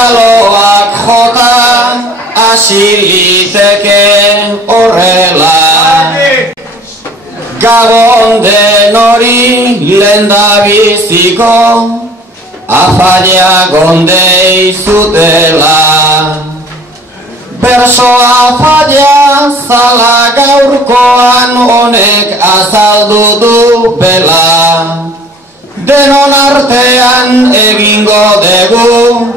Txaloak jota asiliteke horrela. Gabon den hori lendabiziko afalia gondei zutela. Bersoa afalia zala gaurkoan honek azaldu du bela. Denon artean egingo dugu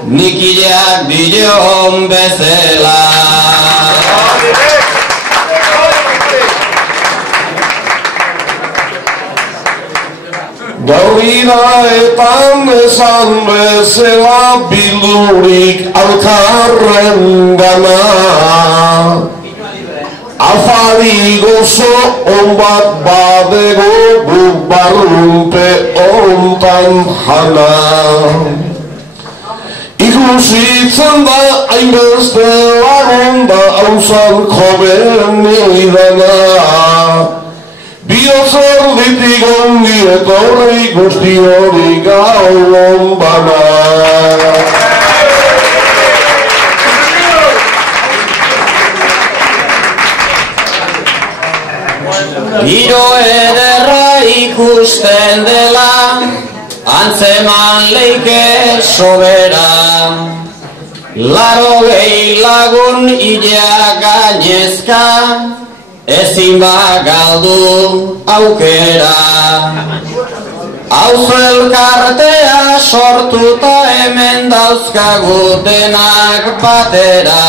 nikileak dion bezala. Gaurira etan esan bezala bildurik alkarren gana. Afari gozo onbat badego guk barrunpe ontan jana. Ikusitzen da hainbeste lagun da hauzan joben idana. Biozorditik ongi etorri guzti hori gaulon bana. Giro ederra ikusten dela, antzeman leike sobera. 80 lagun ilea gainezka, ezin bagaldu aukera. Auzo elkartea sortuta hemen dauzkagu denak batera.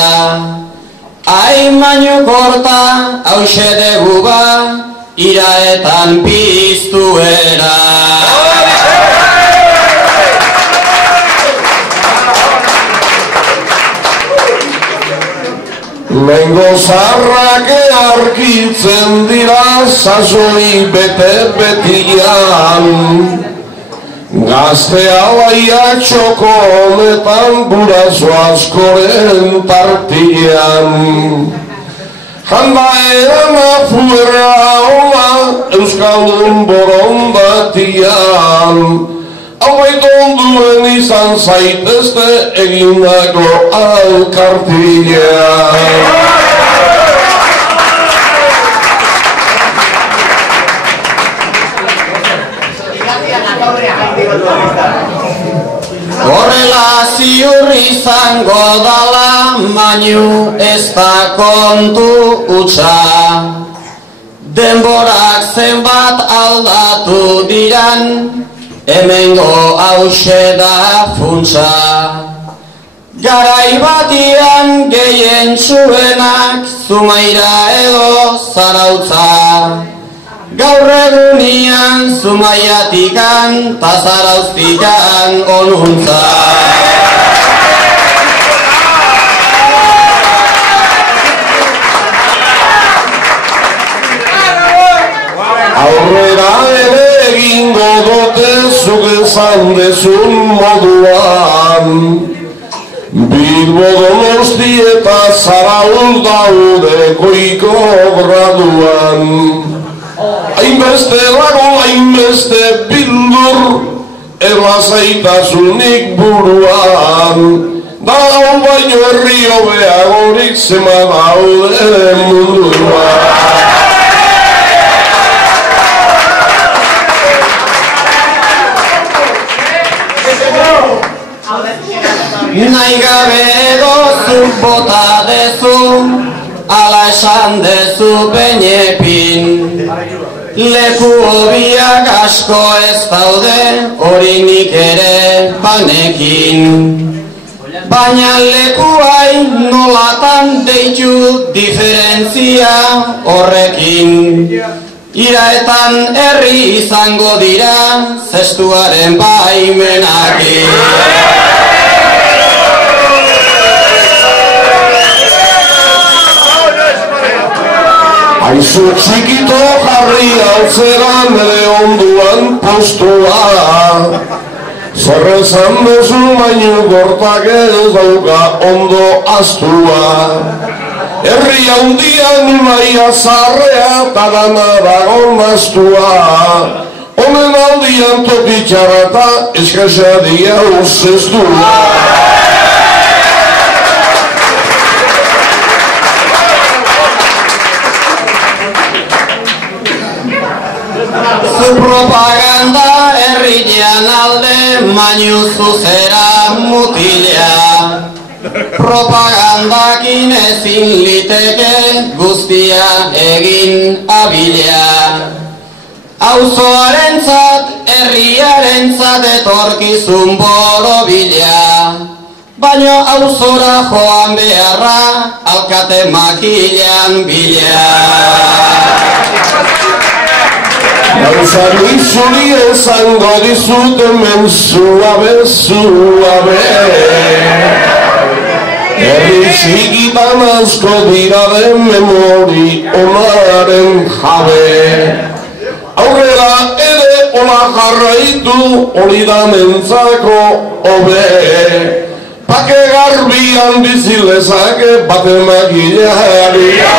Aimainu korta hause dugu ba, iraetan piztuera. Lengo zarrak argitzen dira sasoi bete-betian. Gazte hauaiak txoko honetan burazo askoren tartian. Janda eran afuera hola euskaldun borondatian. Hauait onduen izan zaitezte egindako alkartian. Horrela ziur izango dala, baino ez da kontu utza. Denborak zenbat aldatu diran, hemengo hause da funtsa. Garai batian gehien zuenak Zumaira edo Zarautza. Gaur egunian Zumaiatikan ta Zarauztikan onuntza. Aurrera ere egingo dote zuk esan dezun moduan. Bilbo Donosti eta Zarauz daude goiko graduan. Hainbeste lago, hainbeste bildur, erlazaitasunik buruan. Da hau baino herri hobeagorik zema daude munduan. Nahi gabe edozu bota dezu, ala esan dezu Beñepin. Leku hobiak asko ez daude, hori nik ere banekin. Baina lekuai nolatan deitu diferentzia horrekin. Iraetan herri izango dira, zestuaren baimenakin. Aizu txikito jarri altzeran ere onduan postua. Zerrezan dezu baino gortak ez dauka ondo astua. Herri handian maia zarrea eta dana dago maztua. Honen aldian tokitxarata eskasadia uzestua. Zu propaganda herrian alde mainu zuzera mutila. Propagandakin ezin liteke guztia egin abilea. Auzoarentzat, herriarentzat etorkizun borobila. Baina auzora joan beharra, alkate makilan bila. Gauza nizuri ezango dizut hemen suabe. Herri txikitan asko dira den memori onaren jabe. Aurrera ere ola jarraitu hori da mentzako hobe. Pake garbian bizilezake bate makilaria.